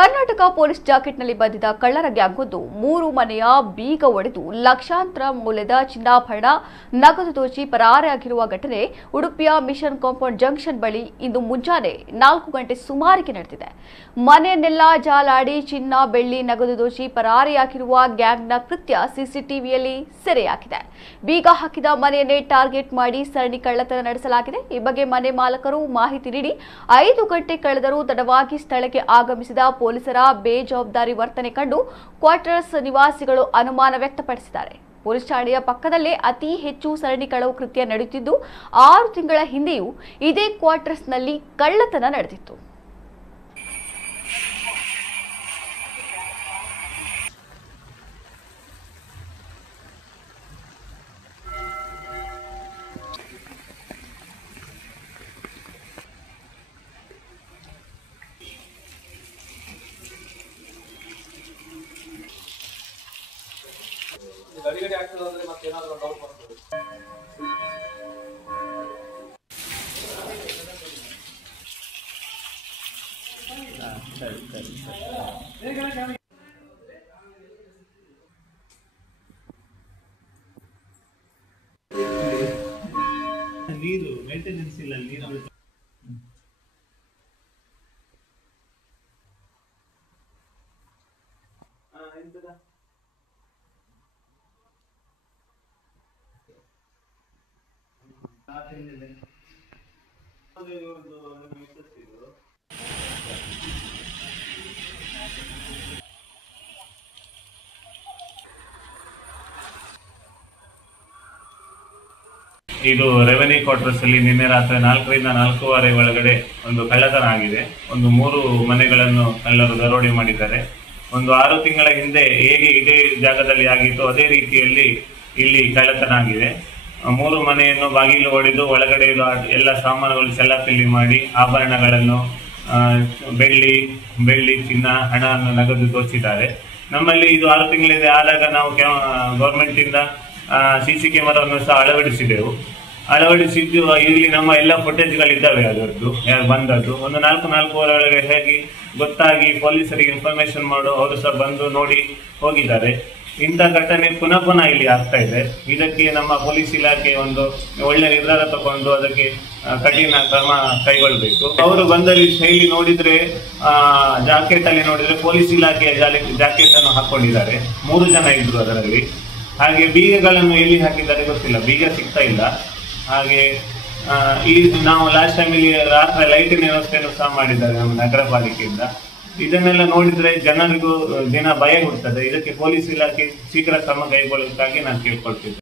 Karnataka police ಜಾಕೆಟ್ನಲ್ಲಿ ಬಂದಿದ್ದ ಕಳ್ಳರ ಗ್ಯಾಂಗ್ವೊಂದು 3 ಮನೆಯ ಬೀಗ ಒಡೆದು ಲಕ್ಷಾಂತರ ಮೌಲ್ಯದ ಚಿನ್ನಾಭರಣ ನಗದು ದೋಚಿ ಪರಾರಿಯಾಗಿರುವ ಘಟನೆ ಉಡುಪಿಯ ಮಿಷನ್ ಕಾಂಪೌಂಡ್ ಜಂಕ್ಷನ್ ಬಳಿ ಇಂದು ಮುಂಜಾನೆ 4 ಗಂಟೆ ಸುಮಾರಿಗೆ ನಡೆದಿದೆ. ಮನೆಯನ್ನೆಲ್ಲ ಜಾಲಾಡಿ ಚಿನ್ನ ಬೆಳ್ಳಿ ನಗದು ದೋಚಿ ಪರಾರಿಯಾಗಿರುವ ಗ್ಯಾಂಗ್ನ ಕೃತ್ಯ ಸಿಸಿಟಿವಿಯಲ್ಲಿ ಸೆರೆಯಾಗಿದೆ. ಬೀಗ ಹಾಕಿದ ಮನೆಯನ್ನೇ ಟಾರ್ಗೆಟ್ ಮಾಡಿ ಸರಣಿ ಕಳ್ಳತನ ನಡೆಸಲಾಗಿದೆ. ಈ ಬಗ್ಗೆ ಮನೆ ಮಾಲಕರು ಮಾಹಿತಿ ನೀಡಿ 5 ಗಂಟೆ ಕಳೆದರೂ ತಡವಾಗಿ ಸ್ಥಳಕ್ಕೆ ಆಗಮಿಸಿದ ಪೊಲೀಸರ ಬೇಜವಾಬ್ದಾರಿ ವರ್ತನೆ ಕಂಡು ಕ್ವಾರ್ಟರ್ಸ್ ನಿವಾಸಿಗಳು ಅನುಮಾನ ವ್ಯಕ್ತಪಡಿಸಿದ್ದಾರೆ. ಪೊಲೀಸ್ ಠಾಣೆಯ ಪಕ್ಕದಲ್ಲೇ ಅತಿ ಹೆಚ್ಚು ಸರಣಿ ಕಳವು ಕೃತ್ಯ ನಡೆಯುತ್ತಿದ್ದು 6 ತಿಂಗಳ ಹಿಂದೆಯೂ ಇದೇ ಕ್ವಾರ್ಟರ್ಸ್ನಲ್ಲಿ ಕಳ್ಳತನ ನಡೆದಿತ್ತು. ಗಡಿಗಡಿ ಆಗ್ತದೆ ಅಂದ್ರೆ ಮತ್ತೆ ಏನಾದರೂ ಡೌಟ್ ಬರ್ತದೆ. ನೀರು ಮೇಂಟೆನೆನ್ಸ್ ಇಲ್ಲ. ನೀರು ಇದು ರೆವೆನ್ಯೂ ಕ್ವಾರ್ಟರ್ಸ್ ಅಲ್ಲಿ ನಿನ್ನೆ ರಾತ್ರಿ 4 ರಿಂದ 4:15 ಒಳಗಡೆ ಒಂದು ಕಳ್ಳತನ ಆಗಿದೆ. ಒಂದು 3 ಮನೆಗಳನ್ನು ಕಳ್ಳರು ದರೋಡೆ ಮಾಡಿದ್ದಾರೆ. ಒಂದು 6 ತಿಂಗಳ ಹಿಂದೆ ಹೇಗೆ ಇದೇ ಜಾಗದಲ್ಲಿ ಆಗಿತ್ತು ಅದೇ ರೀತಿಯಲ್ಲಿ ಇಲ್ಲಿ ಕಳ್ಳತನ ಆಗಿದೆ. 3 ಮನೆಯನ್ನು ಬಾಗಿಲು ಹೊಡೆದು ಒಳಗಡೆ ಎಲ್ಲ ಸಾಮಾನುಗಳು ಸೆಲ್ಲಾಪಿಲ್ಲಿ ಮಾಡಿ ಆಭರಣಗಳನ್ನು ಬೆಳ್ಳಿ ಚಿನ್ನ ಹಣವನ್ನು ನಗದು ದೋಚಿದ್ದಾರೆ. ನಮ್ಮಲ್ಲಿ ಇದು 6 ತಿಂಗಳಿಂದ ಆದಾಗ ನಾವು ಗೌರ್ಮೆಂಟ್ ಇಂದ CC ಕ್ಯಾಮೆರಾವನ್ನು ಸಹ ಅಳವಡಿಸಿದ್ದು ಇಲ್ಲಿ ನಮ್ಮ ಎಲ್ಲ ಫುಟೇಜ್ಗಳಿದ್ದಾವೆ. ಅದರದ್ದು ಬಂದದ್ದು ಒಂದು 4:15 ಒಳಗೆ ಹೇಗೆ ಗೊತ್ತಾಗಿ ಪೊಲೀಸರಿಗೆ ಇನ್ಫಾರ್ಮೇಶನ್ ಮಾಡು ಅವರು ಸಹ ಬಂದು ನೋಡಿ ಹೋಗಿದ್ದಾರೆ. ಇಂಥ ಘಟನೆ ಪುನಃ ಇಲ್ಲಿ ಆಗ್ತಾ ಇದೆ. ಇದಕ್ಕೆ ನಮ್ಮ ಪೊಲೀಸ್ ಇಲಾಖೆ ಒಂದು ಒಳ್ಳೆ ನಿರ್ಧಾರ ತಗೊಂಡು ಅದಕ್ಕೆ ಕಠಿಣ ಕ್ರಮ ಕೈಗೊಳ್ಳಬೇಕು. ಅವರು ಬಂದಲ್ಲಿ ಶೈಲಿ ನೋಡಿದ್ರೆ ಜಾಕೆಟ್ ಅಲ್ಲಿ ನೋಡಿದ್ರೆ ಪೊಲೀಸ್ ಇಲಾಖೆಯ ಜಾಕೆಟ್ ಅನ್ನು ಹಾಕೊಂಡಿದ್ದಾರೆ. 3 ಜನ ಇದ್ರು ಅದರಲ್ಲಿ. ಹಾಗೆ ಬೀಗಗಳನ್ನು ಎಲ್ಲಿ ಹಾಕಿದ್ದಾರೆ ಗೊತ್ತಿಲ್ಲ, ಬೀಗ ಸಿಗ್ತಾ ಇಲ್ಲ. ಹಾಗೆ ನಾವು ಲಾಸ್ಟ್ ಟೈಮ್ ಇಲ್ಲಿ ರಾತ್ರಿ ಲೈಟಿನ ವ್ಯವಸ್ಥೆಯನ್ನು ಸಹ ಮಾಡಿದ್ದಾರೆ ನಮ್ಮ ನಗರ ಪಾಲಿಕೆಯಿಂದ. ಇದನ್ನೆಲ್ಲ ನೋಡಿದ್ರೆ ಜನರಿಗೂ ದಿನ ಭಯ ಹುಟ್ಟುತ್ತದೆ. ಇದಕ್ಕೆ ಪೊಲೀಸ್ ಇಲಾಖೆ ಶೀಘ್ರ ಕ್ರಮ ಕೈಗೊಳ್ಳೋದಕ್ಕಾಗಿ ನಾನು ಕೇಳ್ಕೊಳ್ತಿದ್ದೆ.